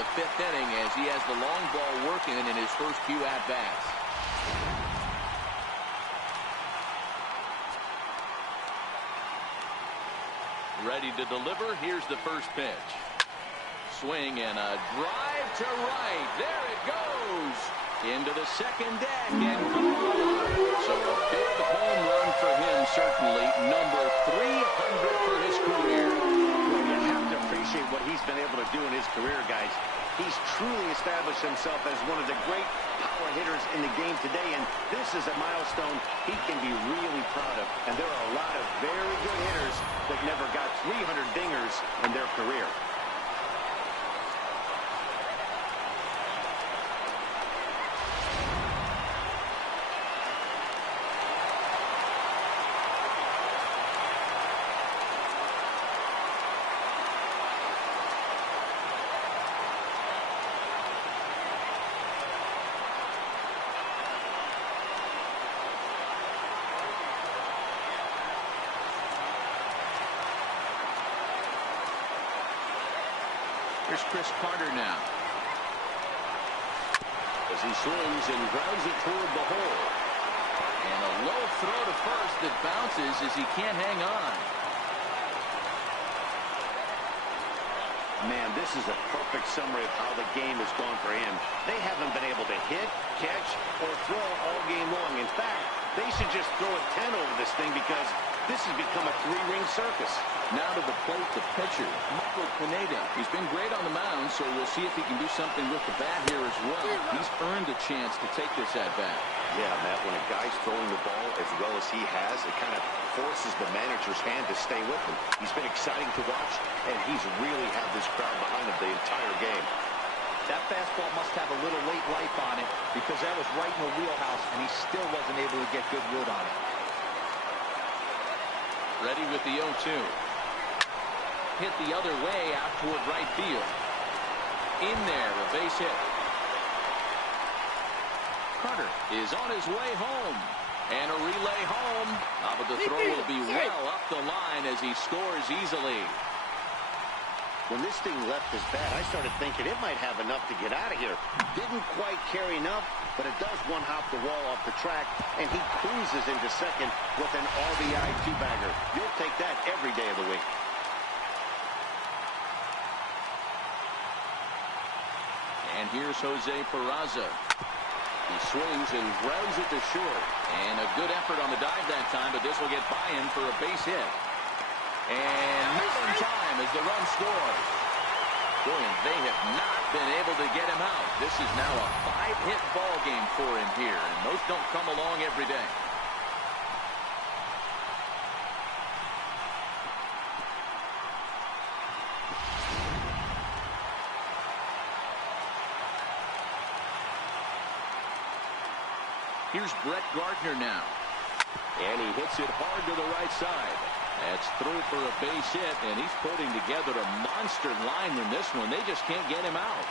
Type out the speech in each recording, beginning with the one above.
the 5th inning as he has the long ball working in his first few at-bats. Ready to deliver. Here's the first pitch. Swing and a drive to right. There it goes. Into the second deck and gone. So a big home run for him, certainly. Number 300 for his career. Well, you have to appreciate what he's been able to do in his career, guys. He's truly established himself as one of the great power hitters in the game today, and this is a milestone he can be really proud of. And there are a lot of very good hitters that never got 300 dingers in their career. Here's Chris Carter now. As he swings and grounds it toward the hole. And a low throw to first that bounces as he can't hang on. Man, this is a perfect summary of how the game has gone for him. They haven't been able to hit, catch, or throw all game long. In fact, they should just throw a 10 over this thing because this has become a 3-ring circus. Now to the plate, the pitcher, Michael Pineda. He's been great on the mound, so we'll see if he can do something with the bat here as well. He's earned a chance to take this at-bat. Yeah, Matt, when a guy's throwing the ball as well as he has, it kind of forces the manager's hand to stay with him. He's been exciting to watch, and he's really had this crowd behind him the entire game. That fastball must have a little late life on it because that was right in the wheelhouse, and he still wasn't able to get good wood on it. Ready with the 0-2. Hit the other way out toward right field. In there, a base hit. Carter is on his way home. And a relay home. But the throw will be well up the line as he scores easily. When this thing left his bat, I started thinking it might have enough to get out of here. Didn't quite carry enough, but it does one-hop the wall off the track, and he cruises into second with an RBI two-bagger. You'll take that every day of the week. And here's Jose Peraza. He swings and grounds it to short. And a good effort on the dive that time, but this will get by him for a base hit. And not in time as the run scores. Boy, and they have not been able to get him out. This is now a 5-hit ball game for him here, and those don't come along every day. Here's Brett Gardner now. And he hits it hard to the right side. That's through for a base hit, and he's putting together a monster line in this one. They just can't get him out.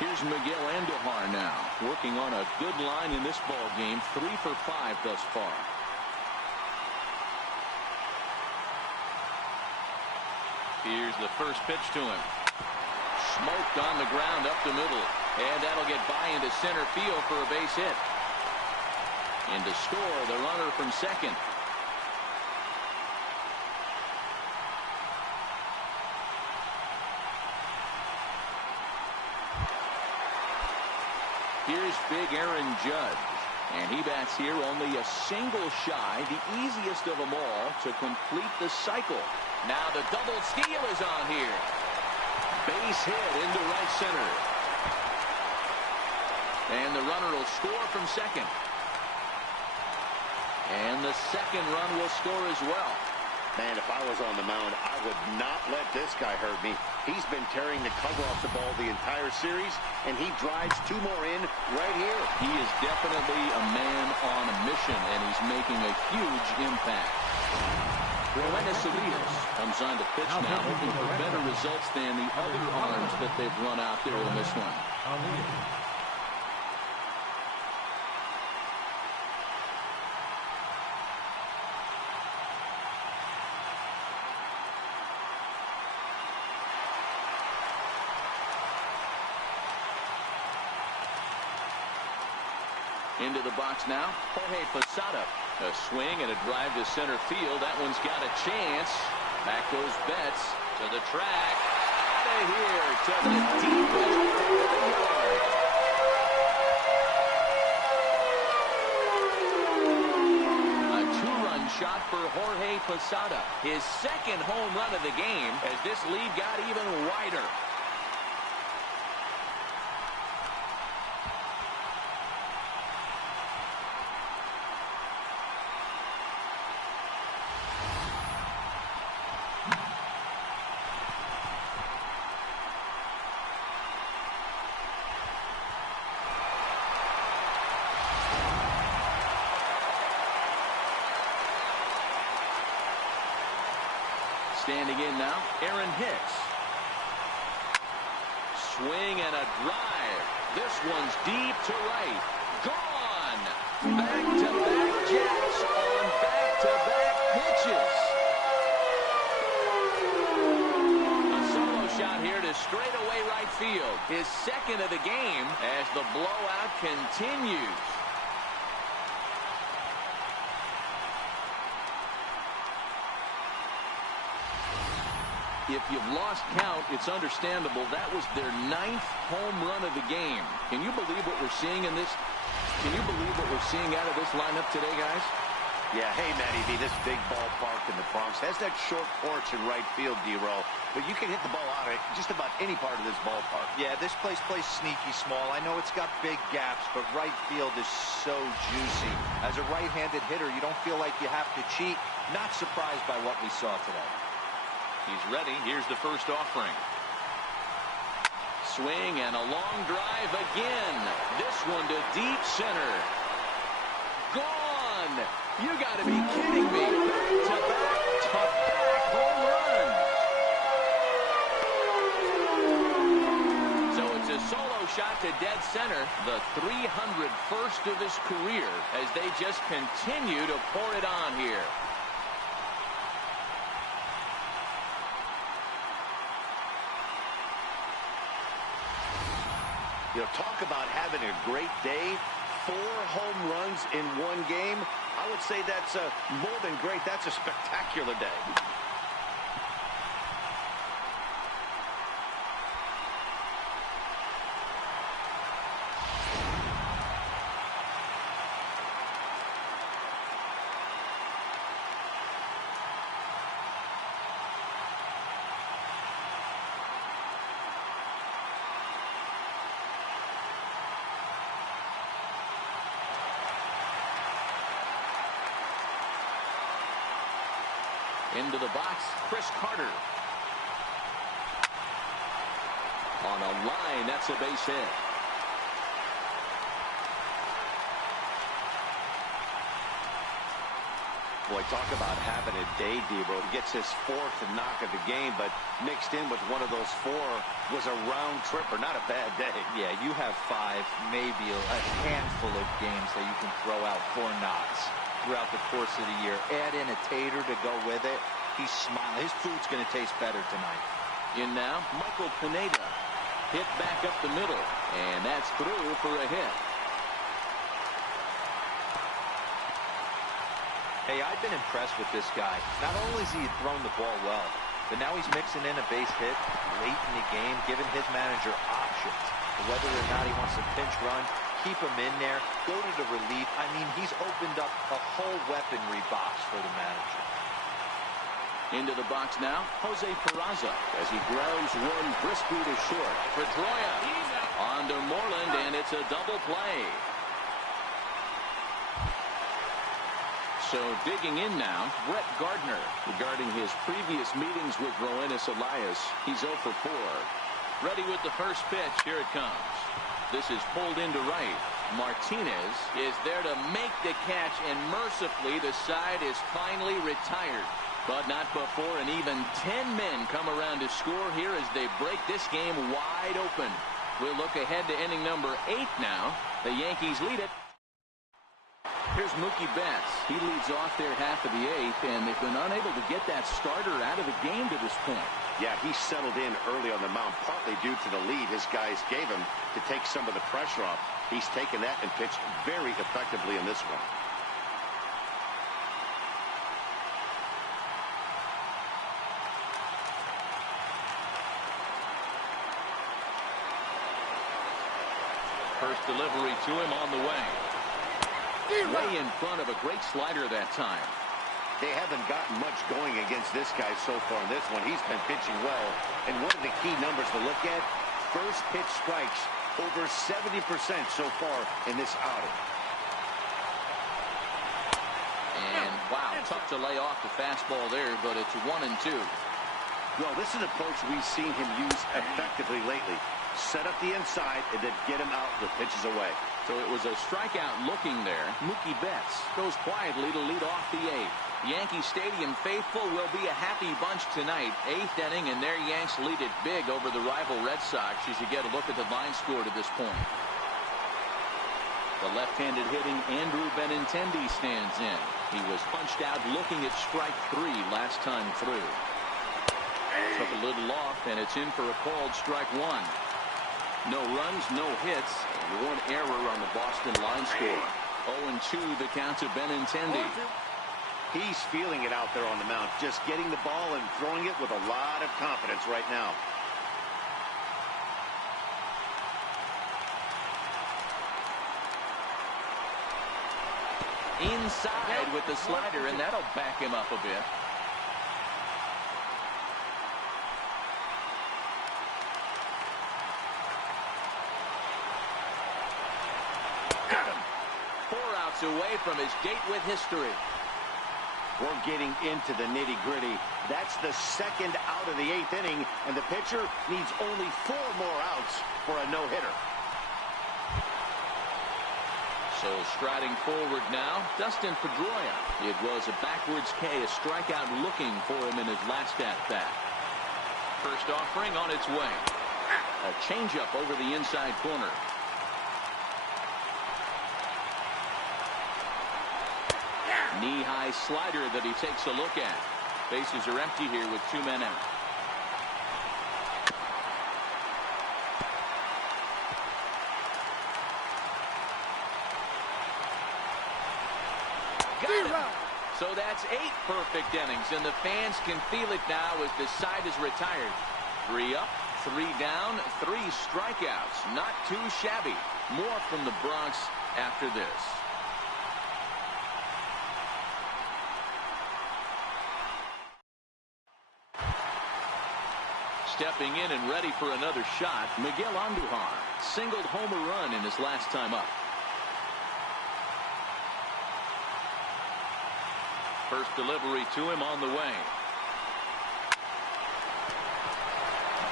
Here's Miguel Andujar now, working on a good line in this ball game. 3 for 5 thus far. Here's the first pitch to him. Smoked on the ground up the middle. And that'll get by into center field for a base hit. And to score the runner from second. Here's big Aaron Judge. And he bats here only a single shy, the easiest of them all to complete the cycle. Now the double steal is on here. Base hit into right center. And the runner will score from second. And the second run will score as well. Man, if I was on the mound, I would not let this guy hurt me. He's been tearing the cover off the ball the entire series, and he drives 2 more in right here. He is definitely a man on a mission, and he's making a huge impact. Buenos Aires comes on to pitch now, hoping for better results than the other arms that they've run out there in this one. Into the box now, Jorge Posada. A swing and a drive to center field. That one's got a chance. Back goes Betts to the track. Out of here to the deepest yard. A two-run shot for Jorge Posada. His second home run of the game as this lead got even wider. Standing in now, Aaron Hicks. Swing and a drive. This one's deep to right. Gone! Back-to-back jacks on back-to-back pitches. A solo shot here to straightaway right field. His second of the game as the blowout continues. If you've lost count, it's understandable. That was their 9th home run of the game. Can you believe what we're seeing in this? Can you believe what we're seeing out of this lineup today, guys? Yeah, hey, Matty V, this big ballpark in the Bronx has that short porch in right field, D-Roll, but you can hit the ball out of just about any part of this ballpark. Yeah, this place plays sneaky small. I know it's got big gaps, but right field is so juicy. As a right-handed hitter, you don't feel like you have to cheat. Not surprised by what we saw today. He's ready. Here's the first offering. Swing and a long drive again. This one to deep center. Gone! You got to be kidding me. Back-to-back home run. So it's a solo shot to dead center. The 301st of his career as they just continue to pour it on here. You know, talk about having a great day. 4 home runs in one game. I would say that's more than great. That's a spectacular day. Into the box, Chris Carter. On a line, that's a base hit. Boy, talk about having a day, Debo. He gets his 4th knock of the game, but mixed in with one of those 4 was a round tripper. Not a bad day. Yeah, you have 5, maybe a handful of games that you can throw out 4 knocks throughout the course of the year. Add in a tater to go with it. He's smiling. His food's going to taste better tonight. In now, Michael Pineda. Hit back up the middle, and that's through for a hit. Hey, I've been impressed with this guy. Not only has he thrown the ball well, but now he's mixing in a base hit late in the game, giving his manager options. Whether or not he wants to pinch run, keep him in there, go to the relief. I mean, he's opened up a whole weaponry box for the manager. Into the box now, Jose Peraza as he grounds one briskly to short. Pedroia on to Moreland, and it's a double play. So digging in now, Brett Gardner. Regarding his previous meetings with Roenis Elias, he's 0 for 4. Ready with the first pitch. Here it comes. This is pulled into right. Martinez is there to make the catch, and mercifully the side is finally retired. But not before an even 10 men come around to score here as they break this game wide open. We'll look ahead to inning number 8 now. The Yankees lead it. Here's Mookie Betts. He leads off their half of the 8th, and they've been unable to get that starter out of the game to this point. Yeah, he settled in early on the mound, partly due to the lead his guys gave him to take some of the pressure off. He's taken that and pitched very effectively in this one. First delivery to him on the way. Way in front of a great slider that time. They haven't gotten much going against this guy so far in this one. He's been pitching well. And one of the key numbers to look at, first pitch strikes, over 70% so far in this outing. And wow, tough to lay off the fastball there, but it's 1-2. Well, this is an approach we've seen him use effectively lately. Set up the inside and then get him out with pitches away. So it was a strikeout looking there. Mookie Betts goes quietly to lead off the eighth. Yankee Stadium faithful will be a happy bunch tonight. Eighth inning, and their Yanks lead it big over the rival Red Sox as you get a look at the line score to this point. The left-handed hitting Andrew Benintendi stands in. He was punched out looking at strike 3 last time through. Took a little off, and it's in for a called strike 1. No runs, no hits, and 1 error on the Boston line score. 0-2 the count to Benintendi. He's feeling it out there on the mound, just getting the ball and throwing it with a lot of confidence right now. Inside with the slider, and that'll back him up a bit. Got him. 4 outs away from his date with history. We're getting into the nitty-gritty. That's the second out of the 8th inning, and the pitcher needs only 4 more outs for a no-hitter. So striding forward now, Dustin Pedroia. It was a backwards K, a strikeout looking for him in his last at-bat. First offering on its way. A changeup over the inside corner. Knee-high slider that he takes a look at. Bases are empty here with 2 men out. Got it. So that's 8 perfect innings, and the fans can feel it now as the side is retired. 3 up, 3 down, 3 strikeouts. Not too shabby. More from the Bronx after this. Stepping in and ready for another shot, Miguel Andujar singled home a run in his last time up. First delivery to him on the way.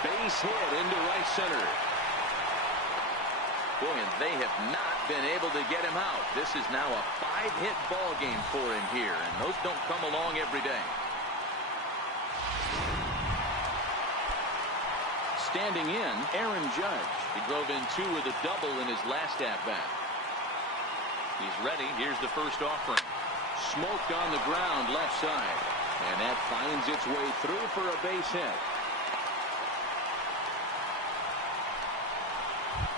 Base hit into right center. Boy, and they have not been able to get him out. This is now a 5-hit ball game for him here, and those don't come along every day. Standing in, Aaron Judge. He drove in 2 with a double in his last at-bat. He's ready. Here's the first offering. Smoked on the ground left side. And that finds its way through for a base hit.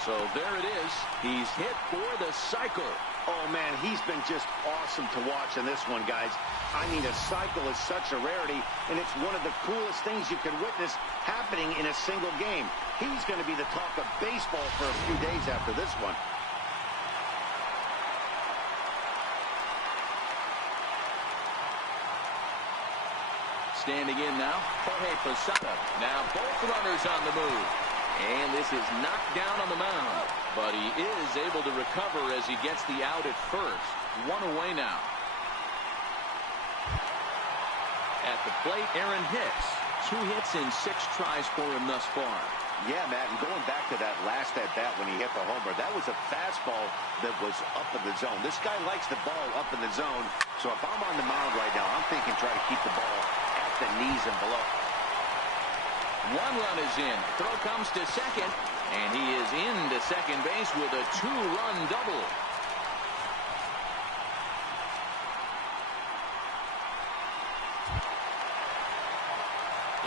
So there it is. He's hit for the cycle. Oh, man, he's been just awesome to watch in this one, guys. I mean, a cycle is such a rarity, and it's one of the coolest things you can witness happening in a single game. He's going to be the talk of baseball for a few days after this one. Standing in now, Jorge Posada. Now both runners on the move. And this is knocked down on the mound. But he is able to recover as he gets the out at first. 1 away now. At the plate, Aaron Hicks. 2 hits in 6 tries for him thus far. Yeah, Matt, and going back to that last at-bat when he hit the homer, that was a fastball that was up in the zone. This guy likes the ball up in the zone. So if I'm on the mound right now, I'm thinking try to keep the ball at the knees and below. 1 run is in. Throw comes to second, and he is into second base with a 2-run double.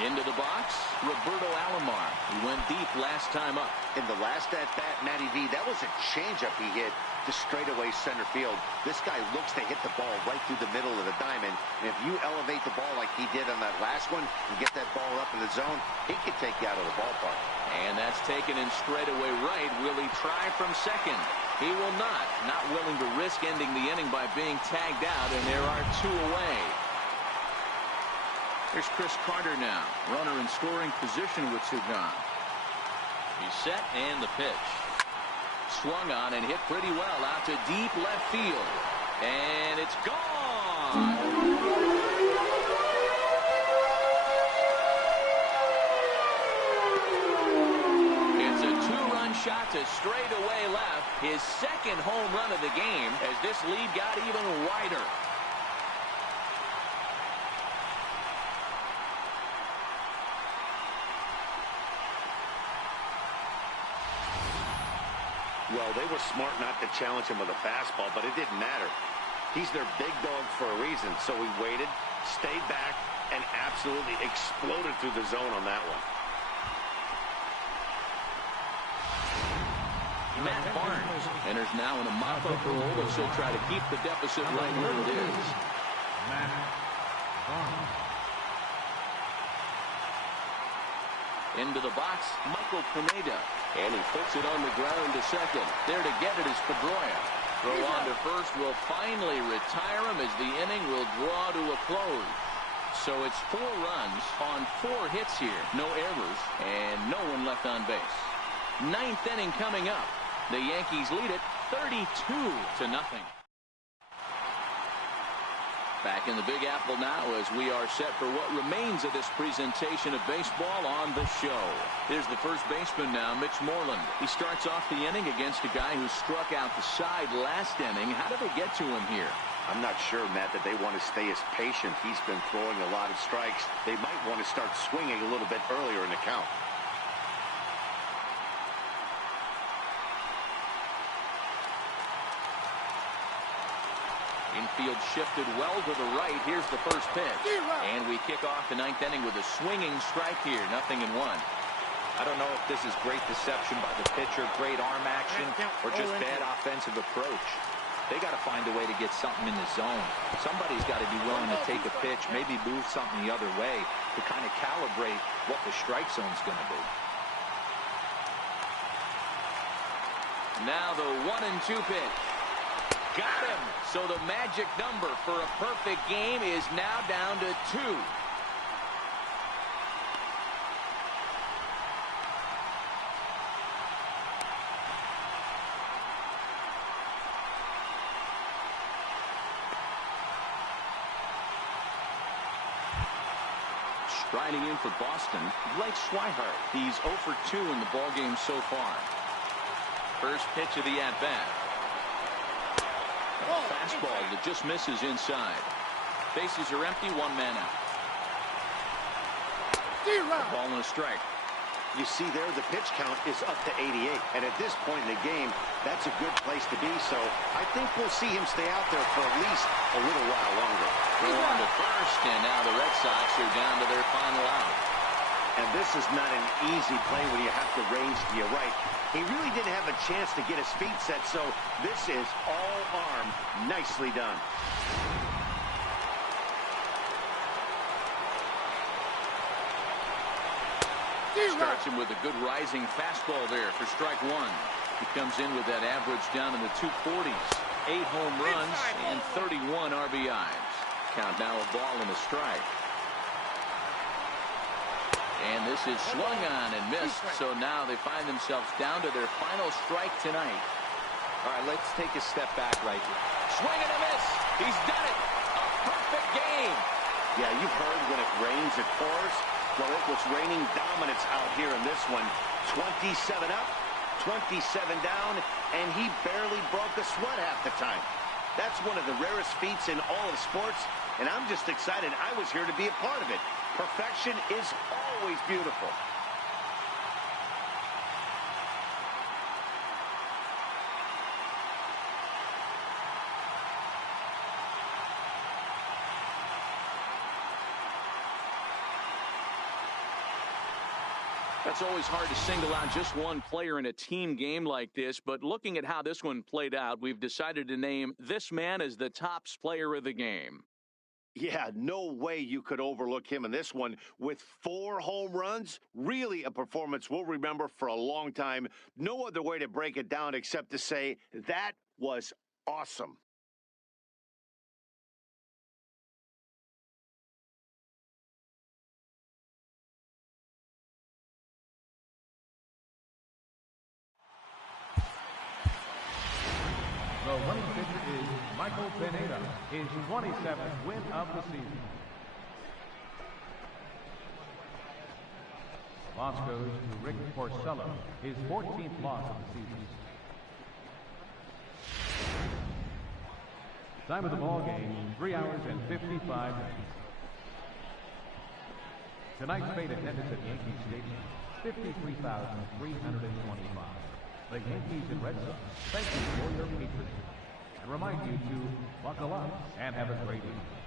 Into the box, Roberto Alomar. He went deep last time up. In the last at-bat, Matty V, that was a changeup he hit to straightaway center field. This guy looks to hit the ball right through the middle of the diamond. And if you elevate the ball like he did on that last one and get that ball up in the zone, he could take you out of the ballpark. And that's taken in straightaway right. Will he try from second? He will not. Not willing to risk ending the inning by being tagged out, and there are 2 away. Here's Chris Carter now. Runner in scoring position with 2 gone. He's set and the pitch. Swung on and hit pretty well out to deep left field. And it's gone. It's a 2-run shot to straightaway left. His second home run of the game as this lead got even wider. Well, they were smart not to challenge him with a fastball, but it didn't matter. He's their big dog for a reason, so he waited, stayed back, and absolutely exploded through the zone on that one. Matt Barnes enters now in a mop-up role, but she'll try to keep the deficit right where it is. Matt Barnes. Into the box, Michael Pineda. And he puts it on the ground to second. There to get it is Pedroia. Throw on to first will finally retire him as the inning will draw to a close. So it's 4 runs on 4 hits here. No errors and no one left on base. 9th inning coming up. The Yankees lead it 32-0. Back in the Big Apple now as we are set for what remains of this presentation of baseball on the show. Here's the first baseman now, Mitch Moreland. He starts off the inning against a guy who struck out the side last inning. How did they get to him here? I'm not sure, Matt, that they want to stay as patient. He's been throwing a lot of strikes. They might want to start swinging a little bit earlier in the count. Infield shifted well to the right. Here's the first pitch. And we kick off the 9th inning with a swinging strike here. 0-1. I don't know if this is great deception by the pitcher, great arm action, or just bad offensive approach. They got to find a way to get something in the zone. Somebody's got to be willing to take a pitch, maybe move something the other way to kind of calibrate what the strike zone's going to be. Now the 1-2 pitch. Got him. So the magic number for a perfect game is now down to 2. Striding in for Boston, Blake Swihart. He's 0 for 2 in the ballgame so far. First pitch of the at-bat. Fastball that just misses inside. Bases are empty, 1 man out. Ball and a strike. You see there, the pitch count is up to 88. And at this point in the game, that's a good place to be. So I think we'll see him stay out there for at least a little while longer. Throw on to first, and now the Red Sox are down to their final out. And this is not an easy play when you have to range to your right. He really didn't have a chance to get his feet set, so this is all arm. Nicely done. Starts him with a good rising fastball there for strike 1. He comes in with that average down in the 240s. 8 home runs and 31 RBIs. Count now a ball and a strike. And this is swung on and missed, so now they find themselves down to their final strike tonight. All right, let's take a step back right here. Swing and a miss. He's done it. A perfect game. Yeah, you've heard when it rains, it pours. Well, it was raining dominance out here in this one. 27 up, 27 down, and he barely broke a sweat half the time. That's one of the rarest feats in all of sports, and I'm just excited I was here to be a part of it. Perfection is always beautiful. That's always hard to single out just one player in a team game like this, but looking at how this one played out, we've decided to name this man as the top player of the game. Yeah, no way you could overlook him in this one. With 4 home runs, really a performance we'll remember for a long time. No other way to break it down except to say that was awesome. The winning pitcher is Michael Pineda, his 27th win of the season. Loss goes to Rick Porcello, his 14th loss of the season. Time of the ball game, 3 hours and 55 minutes. Tonight's fate attendance at Yankee Stadium, 53,325. The Yankees and Red Sox thank you for your patronage and remind you to buckle up and have a great evening.